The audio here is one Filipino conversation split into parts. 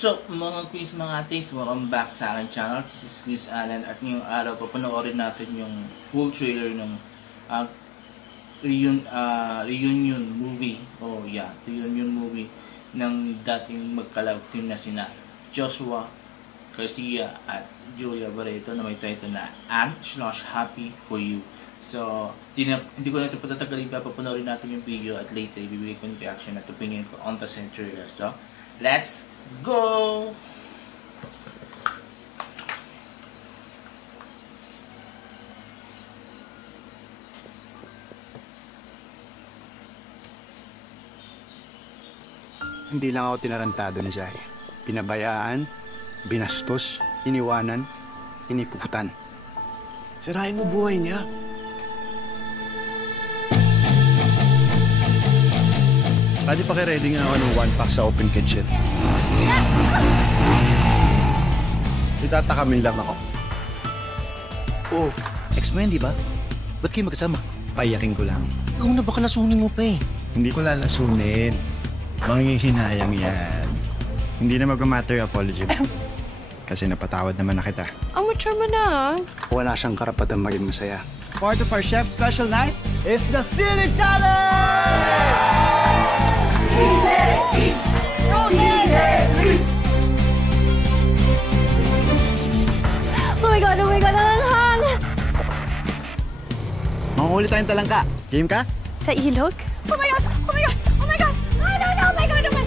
What's up mga quiz mga atis? Welcome back sa akin channel. This is Chris Allen at ngayong araw papanoorin natin yung full trailer ng reunion movie. Reunion movie ng dating magka-love team na sina Joshua Garcia at Julia Barreto na may title na Happy for You. So, hindi ko na ito patatagalin pa, papanoorin natin yung video at later ibibigay ko yung reaction at opinion ko on the trailer. So, let's go! Hindi lang ako tinarantado ni Zay. Pinabayaan, binastos, iniwanan, iniputan. Sirain mo buhay niya. Pwede paki-ready nga ako ng 1 pack sa open kitchen. Itatakamin lang ako. Oh, ex mo yan, di ba? Ba't kayo magkasama? Payakin ko lang. Ikaw na baka lasunin mo pa eh. Hindi ko lalasunin. Manghihinayang yan. Hindi na mag-matter yung apology mo. Kasi napatawad naman na kita. Ang mature mo na. Wala siyang karapatan maging masaya. Part of our chef's special night is the Silly Challenge! Oh my God, nalanghang! Manghuli tayong talangka. Game ka? Sa ilog? Oh my God! Oh my God! Oh my God! No! Oh my God! Oh my...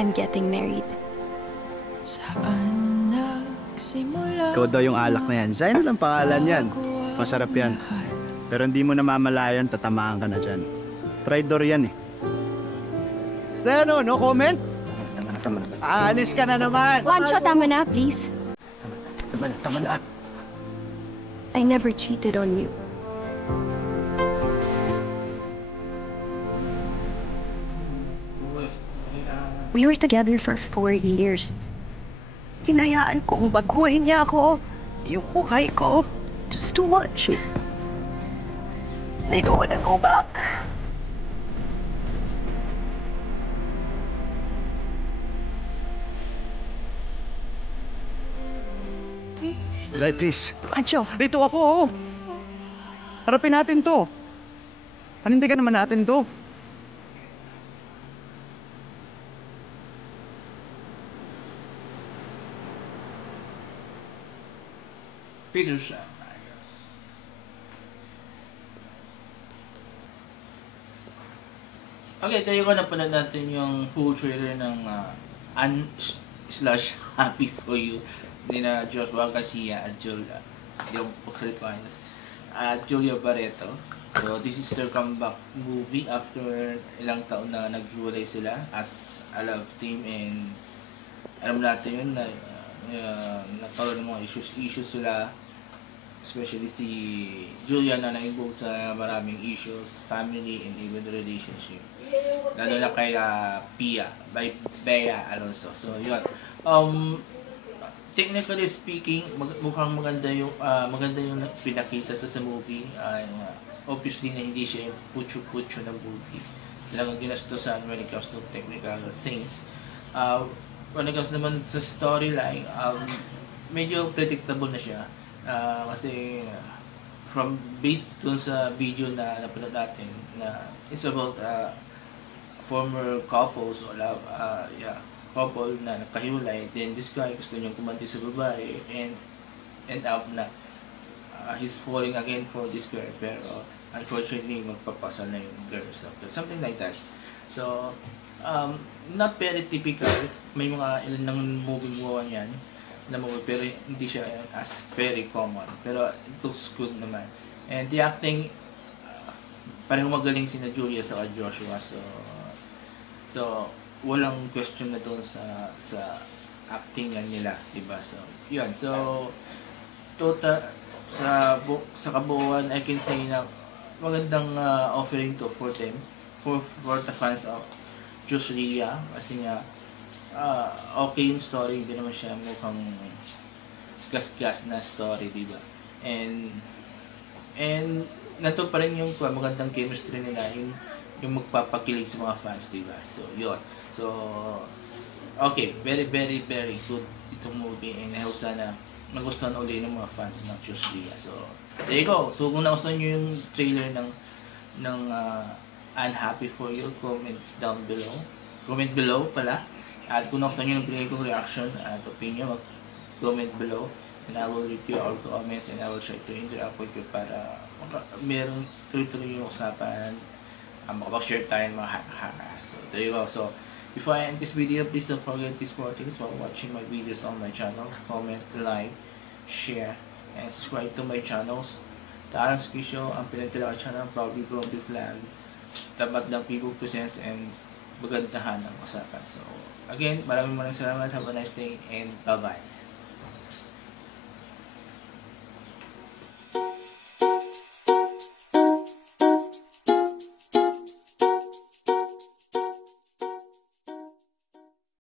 I'm getting married. Ikaw daw yung alak na yan. Zayn lang pangalan yan. Masarap yan. Pero hindi mo namamalayan, tatamaan ka na dyan. Traidor yan eh. Zayn, no comment? Aalis ka na naman. Juancho, tama na, please. Tama na. I never cheated on you. We were together for 4 years. Hinayaan kong baguhin niya ako. Yung buhay ko. Just to watch it. I don't wanna go back. Zay, please. Juancho. Dito ako. Harapin natin to. Panindigan naman natin to. Peter Shah, I guess. Okay, tayo ko na pala natin yung full trailer ng Happy for You ni na Joshua Garcia at Julia Barreto. So this is their comeback movie after ilang taon na naghiwalay sila as a love team, and alam natin yun na nagkaroon ng mga issues sila, especially si Julia na na-involved sa maraming issues, family and even relationship, lalo na kay Bea Alonso. So yun, technically speaking, mukhang maganda yung pinakita to sa movie. Obviously na hindi siya yung putyo-putyo na movie, talagang ginastosan when it comes to technical things. When it comes naman sa storyline, medyo predictable na siya. Kasi based dun sa video na napanood natin, na it's about former couples or couple na nagkahiwalay, then this guy gusto niyang kumanti sa babae and end up na he's falling again for this girl, pero unfortunately magpapasal na yung girl, so something like that. So not very typical. May mga ilan ng movie gawa yan na movie, pero hindi siya as very common, pero it looks good naman. And the acting, parang magaling sina Julia sa Joshua, so walang question na doon sa acting nila, diba? So yun, so total sa kabuuan, I can say na magandang offering to for them, for the fans of Joshua, kasi nga okay yung story, hindi naman siya mukhang gas-gas na story, diba? And nato pa rin yung magandang chemistry nila, yung magpapakilig sa mga fans, diba? So, yun. So, okay, very, very, very good itong movie, and I hope sana magustuhan ulit ng mga fans ng Chuslia. So, there you go. So, kung nagustuhan nyo yung trailer ng Unhappy For You, comment down below. Comment below pala. At kung nagustuhan nyo yung binigay kong reaction at opinion, comment below. And I will read your all comments and I will try to interact with you para meron tuloy-tuloy yung usapan. Makapag-share tayo ng mga haka-haka. So, there you go. So, before I end this video, please don't forget these 4 things while watching my videos on my channel. Comment, like, share, and subscribe to my channels. Taalang Squisho, ang pinagtala channel, proudly from the flag. Tapat ng people presents and magandahan ang usapan. So, again, maraming salamat. Have a nice day and bye-bye.